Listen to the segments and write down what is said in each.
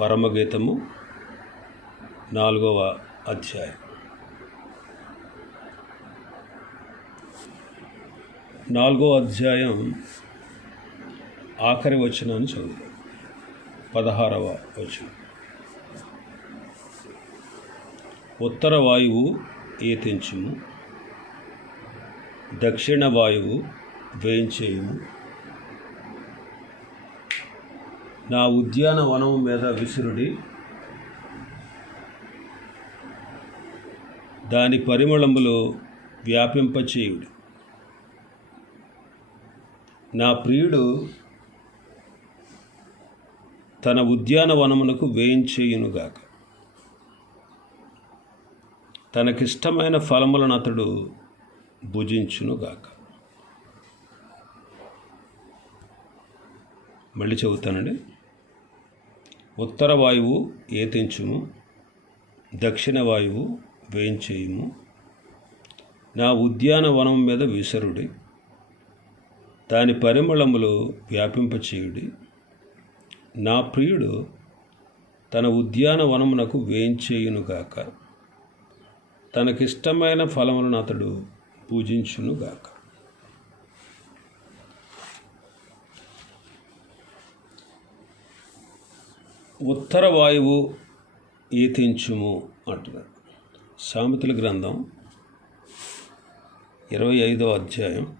పరమగీతము నాలుగవ అధ్యాయం. నాలుగో అధ్యాయం ఆఖరి వచనాన్ని చదువు పదహారవ వచనం. ఉత్తర వాయువు ఈతించుము దక్షిణ వాయువు వేయించేయము. నా ఉద్యానవనం మీద విసురుడి. దాని పరిమళములో వ్యాపింపచేయుడు. నా ప్రియుడు తన ఉద్యానవనమునకు వేయించేయునుగాక. తనకిష్టమైన ఫలములను అతడు భుజించునుగాక. మళ్ళీ చెబుతానండి ఉత్తర వాయువు ఏతించుము దక్షిణ వాయువు వేయించేయుము నా ఉద్యానవనం మీద విసరుడి దాని పరిమళములు వ్యాపింపచేయుడి. నా ప్రియుడు తన ఉద్యానవనమునకు వేయించేయునుగాక తనకిష్టమైన ఫలములను అతడు పూజించునుగాక ఉత్తర వాయువు ఈతించుము అంటున్నాడు సామెతల గ్రంథం ఇరవై ఐదో అధ్యాయం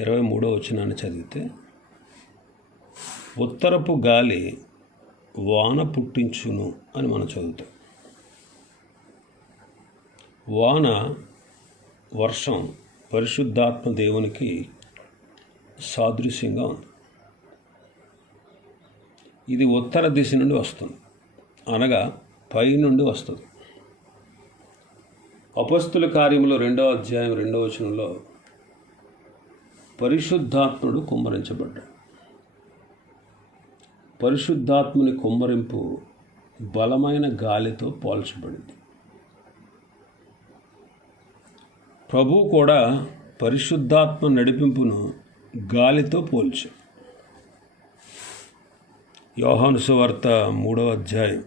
ఇరవై మూడో వచనాన్ని చదివితే ఉత్తరపు గాలి వాన పుట్టించును అని మనం చదువుతాం. వాన వర్షం పరిశుద్ధాత్మ దేవునికి సాదృశ్యంగా ఉంది. ఇది ఉత్తర దిశ నుండి వస్తుంది. అనగా పై నుండి వస్తుంది. అపస్తుల కార్యములు రెండవ అధ్యాయం రెండవ వచనంలో పరిశుద్ధాత్ముడు కుమ్మరించబడ్డాడు. పరిశుద్ధాత్ముని కుమ్మరింపు బలమైన గాలితో పోల్చబడింది. ప్రభు కూడా పరిశుద్ధాత్మ నడిపింపును గాలితో పోల్చాడు. యోహాను సువార్త మూడవ అధ్యాయం.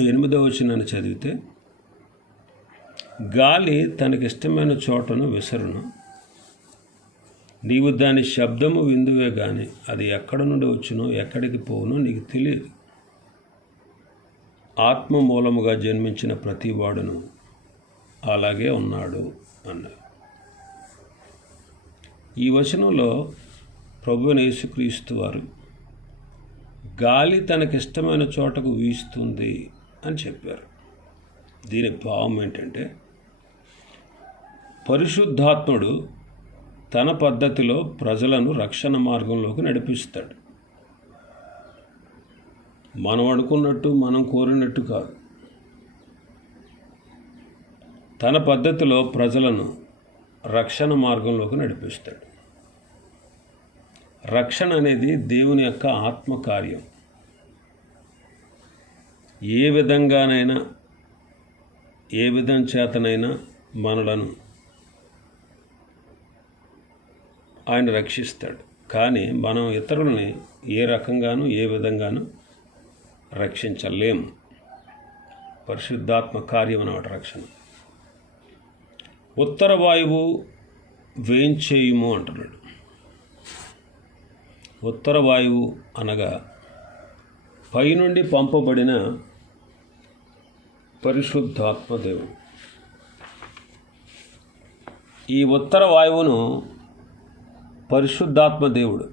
ఎనిమిదవ వచనాన్ని చదివితే గాలి తనకిష్టమైన చోటను విసరును. నీవు దాని శబ్దము విందువే కానీ అది ఎక్కడ నుండి వచ్చినో ఎక్కడికి పోవునో నీకు తెలియదు. ఆత్మ మూలముగా జన్మించిన ప్రతి వాడును అలాగే ఉన్నాడు అన్నారు. ఈ వచనంలో ప్రభువుని యేసుక్రీస్తు వారు గాలి తనకిష్టమైన చోటకు వీస్తుంది అని చెప్పారు. దీని భావం ఏంటంటే పరిశుద్ధాత్ముడు తన పద్ధతిలో ప్రజలను రక్షణ మార్గంలోకి నడిపిస్తాడు. మనం అనుకున్నట్టు మనం కోరినట్టు కాదు. తన పద్ధతిలో ప్రజలను రక్షణ మార్గంలోకి నడిపిస్తాడు. రక్షణ అనేది దేవుని యొక్క ఆత్మకార్యం. ఏ విధంగానైనా ఏ విధం చేతనైనా మనలను ఆయన రక్షిస్తాడు. కానీ మనం ఇతరులని ఏ రకంగానూ ఏ విధంగానూ రక్షించలేము పరిశుద్ధాత్మ కార్యం అన్నమాట రక్షణ. ఉత్తర వాయువు వేయించేయుము అంటున్నాడు. ఉత్తర వాయువు అనగా పైనుండి పంపబడిన పరిశుద్ధాత్మ దేవుడు ఈ ఉత్తర వాయువును పరిశుద్ధాత్మ దేవుడు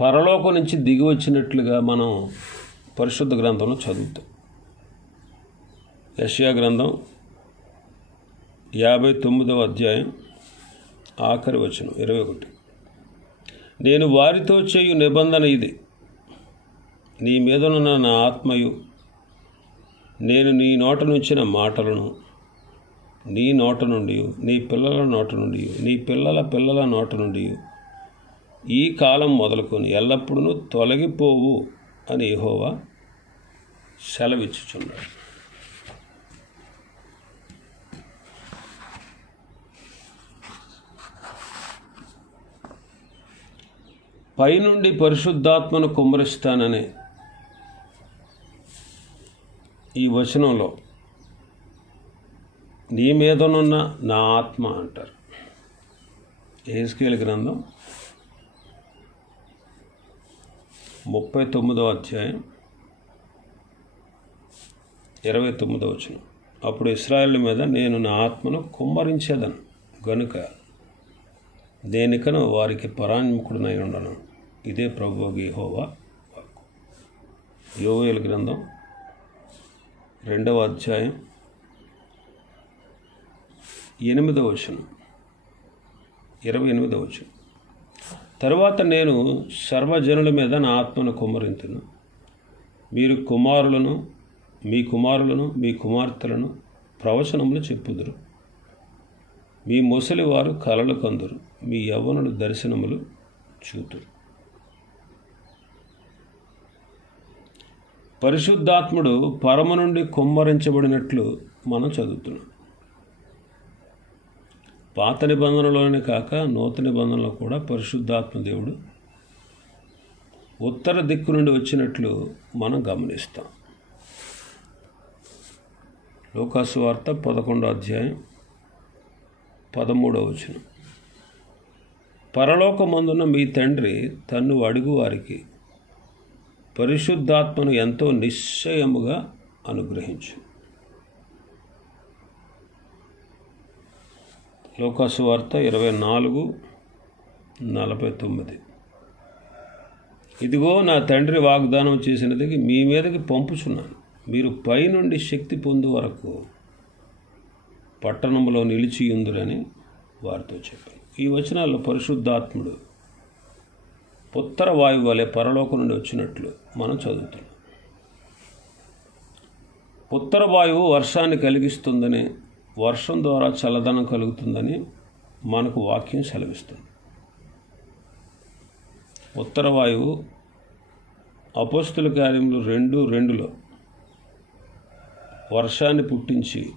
పరలోకం నుంచి దిగి వచ్చినట్లుగా మనం పరిశుద్ధ గ్రంథంలో చదువుతాం. యషియా గ్రంథం యాభై తొమ్మిదవ అధ్యాయం ఆఖరి వచనం ఇరవై ఒకటి. నేను వారితో చేయు నిబంధన ఇది. నీ మీదనున్న నా ఆత్మయు నేను నీ నోట నుంచిన మాటలను నీ నోట నుండి నీ పిల్లల నోట నుండి నీ పిల్లల పిల్లల నోట నుండి ఈ కాలం మొదలుకొని ఎల్లప్పుడూ తొలగిపోవు అని యెహోవా సెలవిచ్చుచున్నాడు. పైనుండి పరిశుద్ధాత్మను కుమ్మరిస్తానని ఈ వచనంలో నీ మీదనున్న నా ఆత్మ అంటారు. ఏస్కేల్ గ్రంథం ముప్పై తొమ్మిదో అధ్యాయం ఇరవై తొమ్మిదో వచనం. అప్పుడు ఇస్రాయల్ మీద నేను నా ఆత్మను కుమ్మరించేదను. గనుక దేనికను వారికి పరాన్ముఖుడినై ఉండను. ఇదే ప్రభు యెహోవా వాక్కు. యోవేల్ గ్రంథం రెండవ అధ్యాయం ఎనిమిదవ వచనం. ఇరవై ఎనిమిదవ వచనం. తరువాత నేను సర్వజనుల మీద నా ఆత్మను కుమ్మరింతును. మీరు కుమారులను మీ కుమారులను మీ కుమార్తెలను ప్రవచనములు చెప్పుదురు. మీ ముసలివారు కలలు కందురు. మీ యవ్వనులు దర్శనములు చూతురు. పరిశుద్ధాత్ముడు పరమ నుండి కుమ్మరించబడినట్లు మనం చదువుతున్నాం. పాత నిబంధనలోనే కాక నూతన నిబంధనలో కూడా పరిశుద్ధాత్మ దేవుడు ఉత్తర దిక్కు నుండి వచ్చినట్లు మనం గమనిస్తాం. లోకాసు వార్త పదకొండో అధ్యాయం పదమూడవ వచనం. పరలోకమందున మీ తండ్రి తన్ను అడుగు వారికి పరిశుద్ధాత్మను ఎంతో నిశ్చయముగా అనుగ్రహించు. లోకాసు వార్త ఇరవై నాలుగు నలభై తొమ్మిది. ఇదిగో నా తండ్రి వాగ్దానం చేసినది మీ మీదకి పంపుచున్నాను. మీరు పైనుండి శక్తి పొందు వరకు పట్టణంలో నిలిచి ఉందిరని వారితో చెప్పాను. ఈ వచనాల్లో పరిశుద్ధాత్ముడు ఉత్తర వాయువు వలె పరలోకం నుండి వచ్చినట్లు మనం చదువుతున్నాం. ఉత్తర వాయువు వర్షాన్ని కలిగిస్తుందని వర్షం ద్వారా చల్లదనం కలుగుతుందని మనకు వాక్యం సెలవిస్తుంది. ఉత్తర వాయువు అపోస్తుల కార్యములు రెండు రెండులో వర్షాన్ని పుట్టించి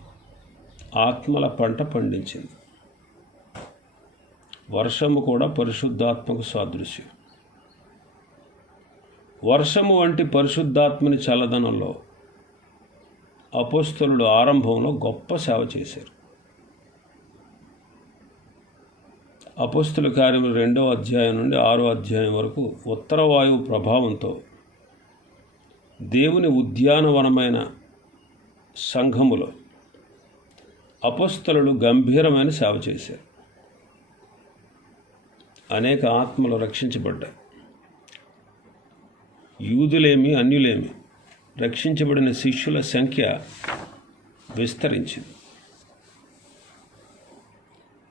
ఆత్మల పంట పండించింది. వర్షము కూడా పరిశుద్ధాత్మకు సాదృశ్యం. వర్షము వంటి పరిశుద్ధాత్మని చల్లదనంలో అపోస్తలుడు ఆరంభంలో గొప్ప సేవ చేశారు. అపోస్తుల కార్యము రెండవ అధ్యాయం నుండి ఆరో అధ్యాయం వరకు ఉత్తర వాయువు ప్రభావంతో దేవుని ఉద్యానవనమైన సంఘములో అపస్తులు గంభీరమైన సేవ చేశారు. అనేక ఆత్మలు రక్షించబడ్డాయి. యూదులేమి అన్యులేమి. రక్షించబడిన శిష్యుల సంఖ్య విస్తరించింది.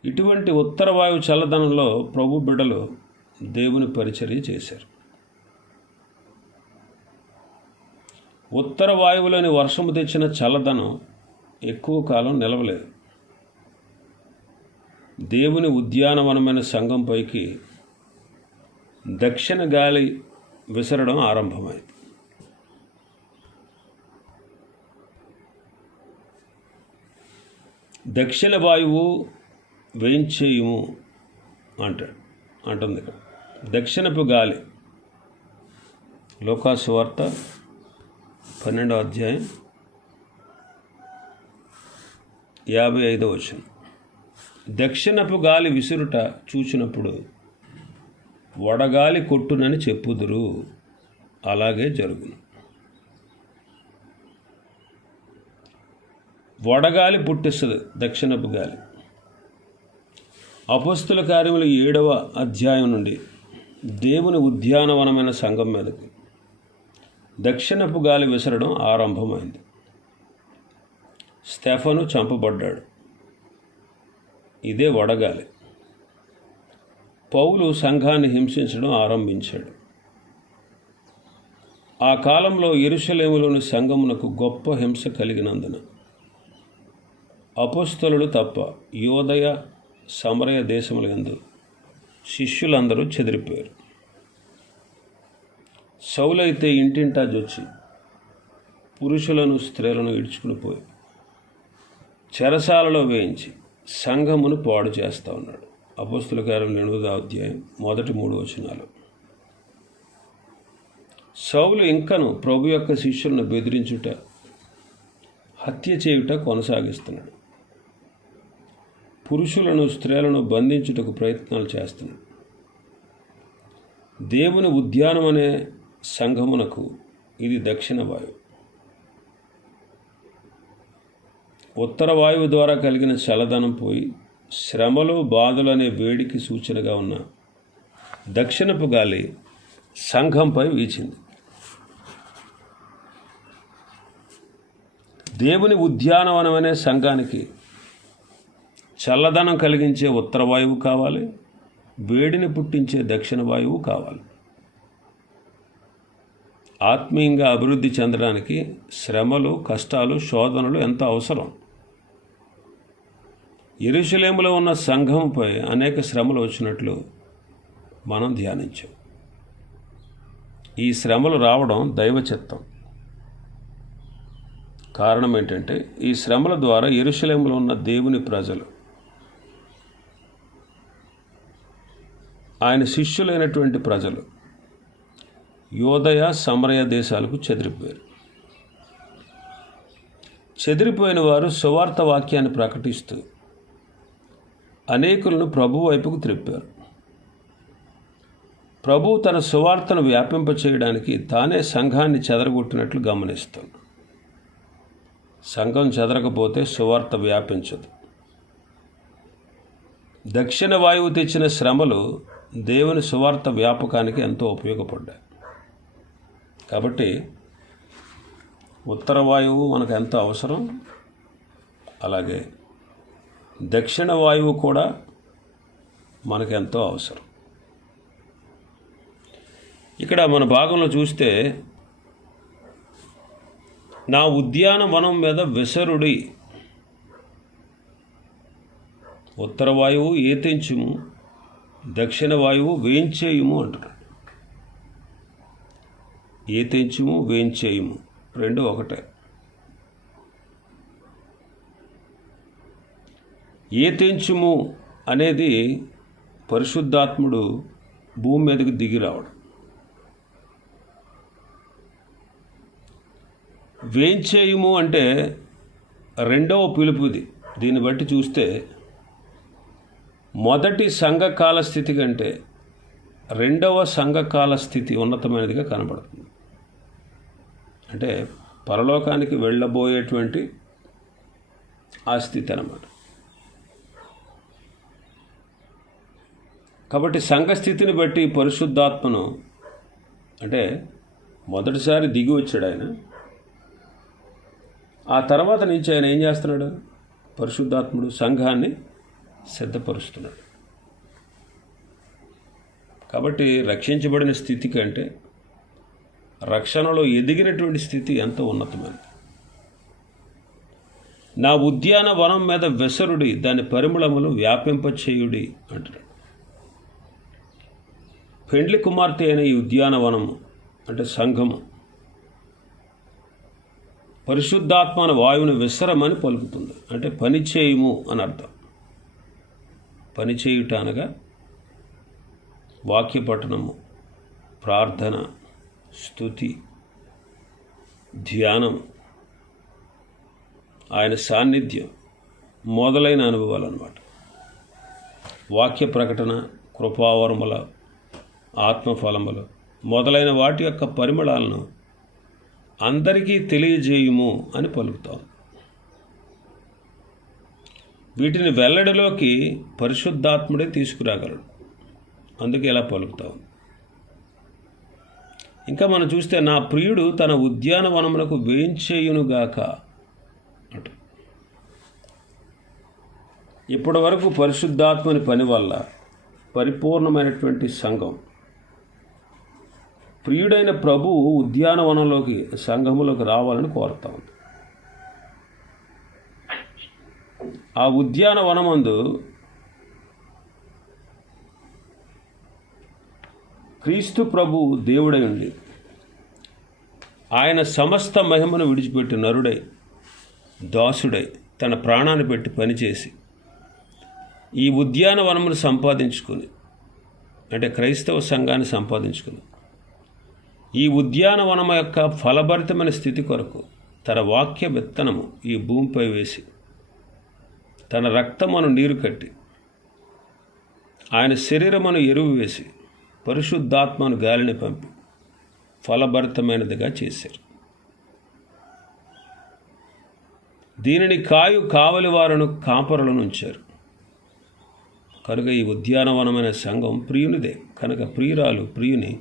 ఇటువంటి ఉత్తర వాయు చల్లదనంలో ప్రభు బిడ్డలు దేవుని పరిచర్య చేశారు. ఉత్తర వాయువులోని వర్షము తెచ్చిన చల్లదనం ఎక్కువ కాలం నిలవలేదు. దేవుని ఉద్యానవనమైన సంఘంపైకి దక్షిణ గాలి విసరడం ఆరంభమైంది. దక్షిణ వాయువు వేయించేయుము అంటాడు. అంటుంది ఇక్కడ. దక్షిణపు గాలి. లోకాసు వార్త పన్నెండో అధ్యాయం యాభై ఐదో వచ్చిన దక్షిణపు గాలి విసురుట చూచినప్పుడు వడగాలి కొట్టునని చెప్పుదురు. అలాగే జరుగును. వడగాలి పుట్టిస్తుంది దక్షిణపు గాలి. అపస్తుల కార్యములు ఏడవ అధ్యాయం నుండి దేవుని ఉద్యానవనమైన సంఘం మీదకు. దక్షిణపు గాలి విసరడం ఆరంభమైంది. స్టెఫను చంపబడ్డాడు. ఇదే వడగాలి. పౌలు సంఘాన్ని హింసించడం ఆరంభించాడు. ఆ కాలంలో ఇరుషలేములోని సంఘమునకు గొప్ప హింస కలిగినందున అపోస్తలుడు తప్ప యోదయ సమరయ దేశముల ఎందు శిష్యులందరూ చెదిరిపోయారు. సౌలైతే ఇంటింటా జొచ్చి పురుషులను స్త్రీలను ఇడ్చుకుని పోయి చెరసాలలో వేయించి సంఘమును పాడు చేస్తూ ఉన్నాడు. అపోస్తుల కార్యం ఎనిమిదో అధ్యాయం మొదటి మూడు వచనాలు. సౌలు ఇంకను ప్రభు యొక్క శిష్యులను బెదిరించుట హత్య చేయుట కొనసాగిస్తున్నాడు. పురుషులను స్త్రీలను బంధించుటకు ప్రయత్నాలు చేస్తున్నాడు. దేవుని ఉద్యానం అనే సంఘమునకు ఇది దక్షిణ వాయువు. ఉత్తర వాయువు ద్వారా కలిగిన చలదనం పోయి శ్రమలు బాధలు అనే వేడికి సూచనగా ఉన్న దక్షిణపు గాలి సంఘంపై వీచింది. దేవుని ఉద్యానవనం అనే సంఘానికి చల్లదనం కలిగించే ఉత్తర వాయువు కావాలి వేడిని పుట్టించే దక్షిణ వాయువు కావాలి. ఆత్మీయంగా అభివృద్ధి చెందడానికి శ్రమలు కష్టాలు శోధనలు ఎంత అవసరం? ఎరుషలేములో ఉన్న సంఘంపై అనేక శ్రమలు వచ్చినట్లు మనం ధ్యానించాం. ఈ శ్రమలు రావడం దైవ చిత్తం కారణం ఏంటంటే ఈ శ్రమల ద్వారా ఎరుషలేములో ఉన్న దేవుని ప్రజలు ఆయన శిష్యులైనటువంటి ప్రజలు యోదయ సమరయ దేశాలకు చెదిరిపోయారు. చెదిరిపోయిన వారు సువార్త వాక్యాన్ని ప్రకటిస్తూ అనేకులను ప్రభు వైపుకు త్రిప్పారు. ప్రభు తన సువార్తను వ్యాపింప చేయడానికి తానే సంఘాన్ని చెదరగొట్టినట్లు గమనిస్తాడు. సంఘం చెదరకపోతే సువార్త వ్యాపించదు. దక్షిణ వాయువు తెచ్చిన శ్రమలు దేవుని సువార్త వ్యాపకానికి ఎంతో ఉపయోగపడ్డాయి. కాబట్టి ఉత్తర వాయువు మనకు ఎంతో అవసరం? అలాగే దక్షిణ వాయువు కూడా మనకు ఎంతో అవసరం. ఇక్కడ మన భాగంలో చూస్తే నా ఉద్యానవనం మీద విసరుడి ఉత్తర వాయువు ఏతించుము దక్షిణ వాయువు వేయించేయుము అంటున్నాడు ఏతించుము వేయించేయుము రెండు ఒకటే. ఏతించుము అనేది పరిశుద్ధాత్ముడు భూమి మీదకి దిగి రావడం. వేంచేయుము అంటే రెండవ పిలుపుది దీన్ని బట్టి చూస్తే మొదటి సంఘకాల స్థితి కంటే రెండవ సంఘకాల స్థితి ఉన్నతమైనదిగా కనబడుతుంది. అంటే పరలోకానికి వెళ్ళబోయేటువంటి ఆ స్థితి అన్నమాట. కాబట్టి సంఘస్థితిని బట్టి పరిశుద్ధాత్మను అంటే మొదటిసారి దిగి వచ్చాడు ఆయన. ఆ తర్వాత నుంచి ఆయన ఏం చేస్తున్నాడు? పరిశుద్ధాత్ముడు సంఘాన్ని సిద్ధపరుస్తున్నాడు. కాబట్టి రక్షించబడిన స్థితి కంటే రక్షణలో ఎదిగినటువంటి స్థితి ఎంతో ఉన్నతమైనది. నా ఉద్యాన వనం మీద వెసరుడి దాని పరిమళములు వ్యాపింపచేయుడి అంటున్నాడు. పెండ్లి కుమార్తె అయిన ఈ ఉద్యానవనము అంటే సంఘము పరిశుద్ధాత్మన వాయువుని విసరమని పలుకుతుంది. అంటే పని చేయము అని అర్థం. పని చేయుట అనగా వాక్యపఠనము ప్రార్థన స్థుతి ధ్యానం ఆయన సాన్నిధ్యం మొదలైన అనుభవాలు అన్నమాట వాక్య ప్రకటన కృపావరముల ఆత్మఫలములు. మొదలైన వాటి యొక్క పరిమళాలను అందరికీ తెలియజేయుము అని పలుకుతాం. వీటిని వెల్లడిలోకి పరిశుద్ధాత్ముడే తీసుకురాగలడు. అందుకే ఇలా పలుకుతాం. ఇంకా మనం చూస్తే నా ప్రియుడు తన ఉద్యానవనములకు వేయించేయునుగాక అంట. ఇప్పటి వరకు పరిశుద్ధాత్మని పని వల్ల పరిపూర్ణమైనటువంటి సంఘం ప్రియుడైన ప్రభువు ఉద్యానవనంలోకి సంఘములోకి రావాలని కోరుతా ఉంది. ఆ ఉద్యానవనమందు క్రీస్తు ప్రభు దేవుడై ఉండి ఆయన సమస్త మహిమను విడిచిపెట్టి నరుడై దాసుడై తన ప్రాణాన్ని పెట్టి పనిచేసి ఈ ఉద్యానవనమును సంపాదించుకుని అంటే క్రైస్తవ సంఘాన్ని సంపాదించుకుని ఈ ఉద్యానవనం యొక్క ఫలభరితమైన స్థితి కొరకు తన వాక్య విత్తనము ఈ భూమిపై వేసి తన రక్తమును నీరు కట్టి ఆయన శరీరమును ఎరువు వేసి పరిశుద్ధాత్మను గాలిని పంపి ఫలభరితమైనదిగా చేశారు. దీనిని కాయు కావలి వారును కాపరులను ఉంచారు. కనుక ఈ ఉద్యానవనమైన సంఘం ప్రియునిదే. కనుక ప్రియురాలు ప్రియుని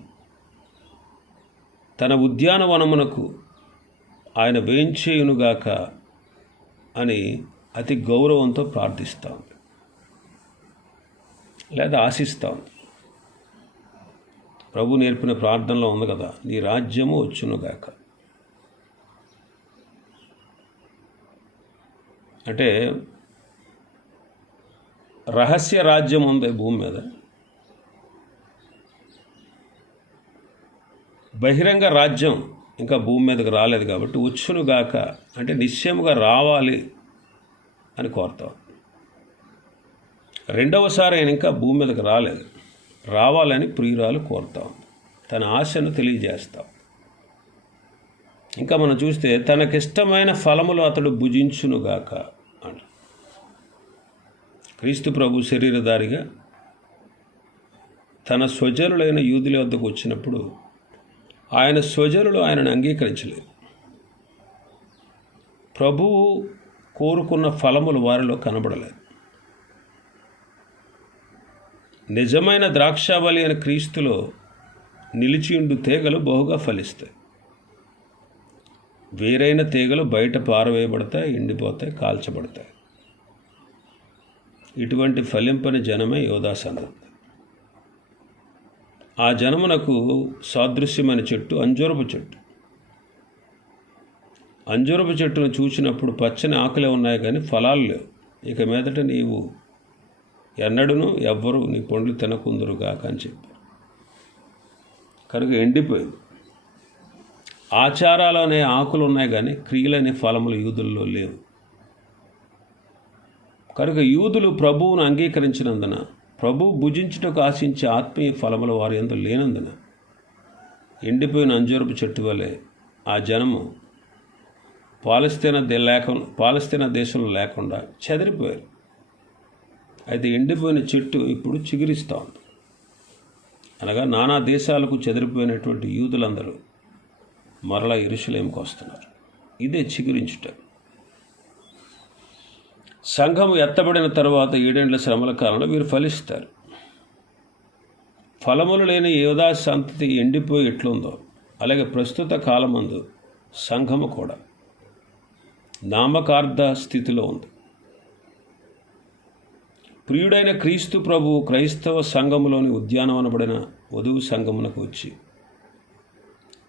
తన ఉద్యానవనమునకు ఆయన వేయించేయునుగాక అని అతి గౌరవంతో ప్రార్థిస్తాం లేదా ఆశిస్తాం ప్రభు నేర్పిన ప్రార్థనలో ఉంది కదా నీ రాజ్యము వచ్చునుగాక. అంటే రహస్య రాజ్యం ఉంది భూమి మీద. బహిరంగ రాజ్యం ఇంకా భూమి మీదకి రాలేదు కాబట్టి వచ్చునుగాక అంటే నిశ్చయముగా రావాలి అని కోరుతాం. రెండవసారి ఆయన ఇంకా భూమి మీదకి రాలేదు. రావాలని ప్రియురాలు కోరుతాం. తన ఆశను తెలియజేస్తాం. ఇంకా మనం చూస్తే తనకిష్టమైన ఫలములు అతడు భుజించునుగాక అంట. క్రీస్తు ప్రభు శరీరధారిగా తన స్వజనులైన యూదుల వద్దకు వచ్చినప్పుడు ఆయన స్వజనులు ఆయనను అంగీకరించలేదు. ప్రభువు కోరుకున్న ఫలములు వారిలో కనబడలేదు. నిజమైన ద్రాక్షావళి అనే క్రీస్తులో నిలిచియుండు తీగలు బహుగా ఫలిస్తాయి. వేరైన తీగలు బయట పారవేయబడతాయి ఎండిపోతాయి కాల్చబడతాయి. ఇటువంటి ఫలింపని జనమే యోధా ఆ జనమునకు సాదృశ్యమైన చెట్టు అంజూరపు చెట్టు. అంజూరపు చెట్టును చూసినప్పుడు పచ్చని ఆకులే ఉన్నాయి కానీ ఫలాలు లేవు. ఇక మీదట నీవు ఎన్నడూను ఎవ్వరు నీ పండ్లు తినకుందరు కాక అని చెప్పారు. కనుక ఎండిపోయింది. ఆచారాలు అనే ఆకులు ఉన్నాయి కానీ క్రియలనే ఫలములు యూదుల్లో లేవు. కనుక యూదులు ప్రభువును అంగీకరించినందున ప్రభు భుజించుటకు ఆశించే ఆత్మీయ ఫలములు వారి ఎందు లేనందున ఎండిపోయిన అంజూరపు చెట్టు వలె ఆ జనము పాలస్తీనా దే లేక పాలస్తీనా దేశంలో లేకుండా చెదిరిపోయారు. అయితే ఎండిపోయిన చెట్టు ఇప్పుడు చిగురిస్తూ ఉంది. అనగా నానా దేశాలకు చెదిరిపోయినటువంటి యూదులందరూ మరలా ఇరుషులేంకి వస్తున్నారు. ఇదే చిగురించుట. సంఘము ఎత్తబడిన తర్వాత ఏడేండ్ల శ్రమల కాలంలో వీరు ఫలిస్తారు. ఫలములు లేని యోధా సంతతి ఎండిపోయి ఎట్లుందో అలాగే ప్రస్తుత కాలమందు సంఘము కూడా నామకార్థ స్థితిలో ఉంది. ప్రియుడైన క్రీస్తు ప్రభు క్రైస్తవ సంఘములోని ఉద్యానవనబడిన వధువు సంఘమునకు వచ్చి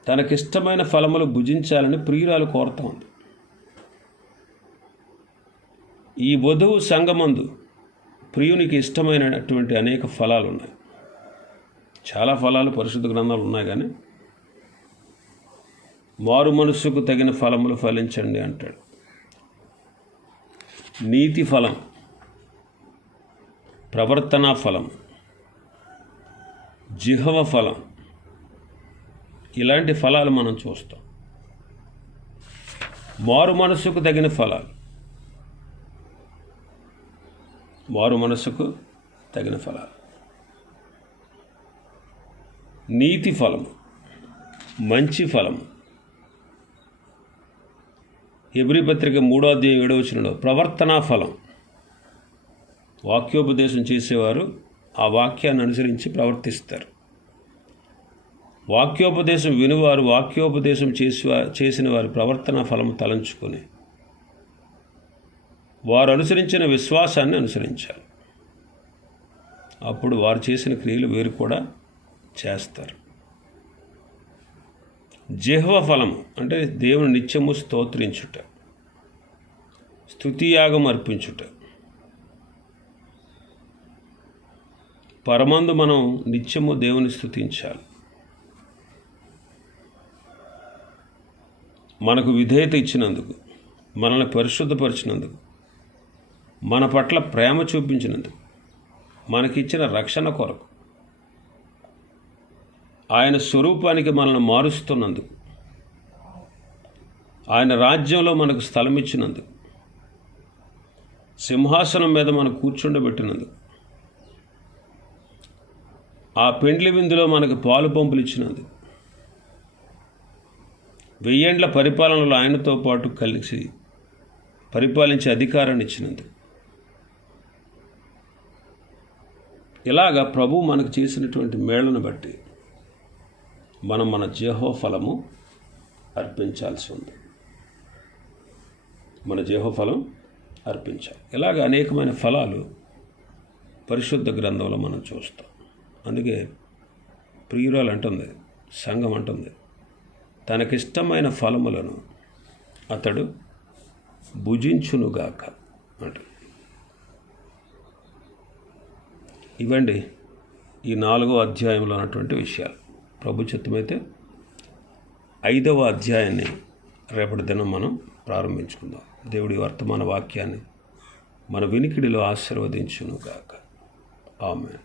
తనకిష్టమైన ఫలములు భుజించాలని ప్రియురాలు కోరుతా ఉంది ఈ వధువు సంగమందు ప్రియునికి ఇష్టమైనటువంటి అనేక ఫలాలు ఉన్నాయి చాలా ఫలాలు పరిశుద్ధ గ్రంథాలు ఉన్నాయి కానీ మారు మనస్సుకు తగిన ఫలములు ఫలించండి అంటాడు. నీతి ఫలం ప్రవర్తనా ఫలం జిహవ ఫలం ఇలాంటి ఫలాలు మనం చూస్తాం. మారు మనస్సుకు తగిన ఫలాలు మారు మనసుకు తగిన ఫలాలు. నీతి ఫలము మంచి ఫలము. ఎబ్రి పత్రిక మూడో అధ్యాయం ఏడవ వచనంలో ప్రవర్తనా ఫలం. వాక్యోపదేశం చేసేవారు ఆ వాక్యాన్ని అనుసరించి ప్రవర్తిస్తారు. వాక్యోపదేశం వినివారు వాక్యోపదేశం చేసి చేసిన వారి ప్రవర్తన ఫలం తలంచుకొని వారు అనుసరించిన విశ్వాసాన్ని అనుసరించాలి. అప్పుడు వారు చేసిన క్రియలు వీరు కూడా చేస్తారు. జిహ్వ ఫలము అంటే దేవుని నిత్యము స్తోత్రించుట స్థుతియాగం అర్పించుట. పరమందు మనం నిత్యము దేవుని స్తుతించాలి. మనకు విధేయత ఇచ్చినందుకు మనల్ని పరిశుద్ధపరిచినందుకు మన పట్ల ప్రేమ చూపించినందుకు మనకిచ్చిన రక్షణ కొరకు ఆయన స్వరూపానికి మనల్ని మారుస్తున్నందుకు ఆయన రాజ్యంలో మనకు స్థలం ఇచ్చినందుకు సింహాసనం మీద మనం కూర్చుండబెట్టినందుకు ఆ పెండ్లి విందులో మనకు పాలు పంపులు ఇచ్చినందుకు వెయ్యేండ్ల పరిపాలనలో ఆయనతో పాటు కలిసి పరిపాలించే అధికారాన్ని ఇచ్చినందుకు. ఇలాగా ప్రభు మనకు చేసినటువంటి మేళ్ళను బట్టి మనం మన జేహో ఫలము అర్పించాల్సి ఉంది. మన జేహో ఫలం అర్పించాలి. ఇలాగ అనేకమైన ఫలాలు పరిశుద్ధ గ్రంథంలో మనం చూస్తాం. అందుకే ప్రియురాలు అంటుంది సంఘం అంటుంది తనకిష్టమైన ఫలములను అతడు భుజించునుగాక అంటుంది. ఇవండి ఈ నాలుగో అధ్యాయంలో ఉన్నటువంటి విషయాలు. ప్రభు చిత్తమైతే ఐదవ అధ్యాయాన్ని రేపటి దినం మనం ప్రారంభించుకుందాం. దేవుడి వర్తమాన వాక్యాన్ని మన వినికిడిలో ఆశీర్వదించును గాక ఆమె